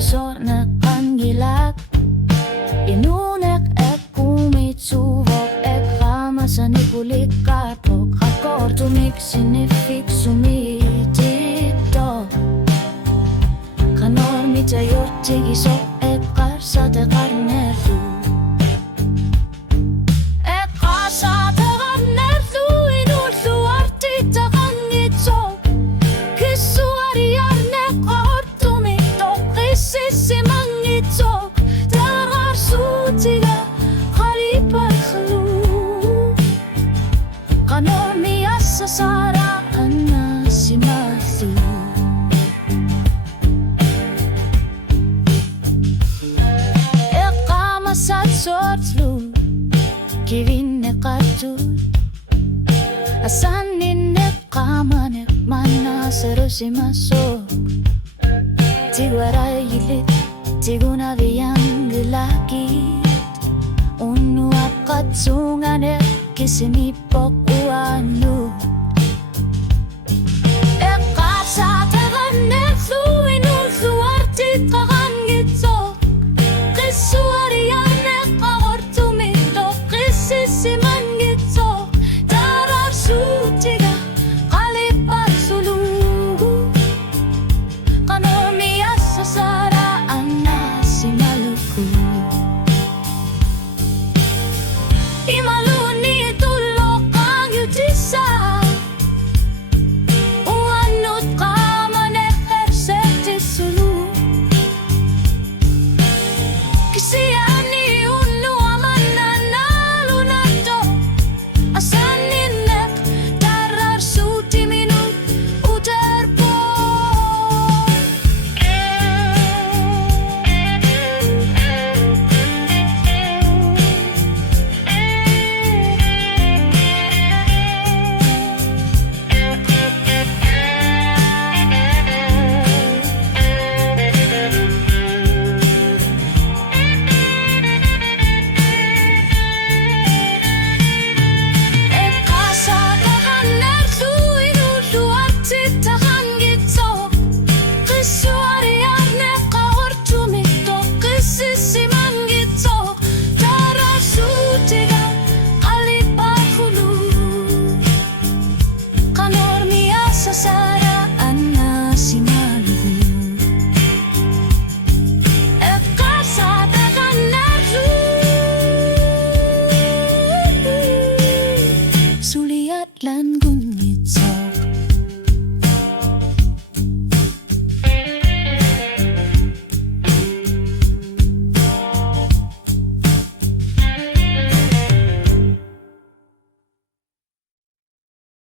sorne kangilat inunek ek kumitsuvok ek ramasani pulikat og rakortumik sinifik sumitito kanor mitayotti isok ek karsate karnerlu ek karsate karnerlu inullu artita kangitsok kissuari arne kortumik toqississi mangitsok tarar suutiga khaliparkhlu kanor miyassa sara anna simathu Sat sortlu kivinne qatul asaninne qamane manna serusimaso tiguarayilit tiguna viangilakit unnu aqatsungane kisimippokuannu eqqasatagannerlu inullu artiqa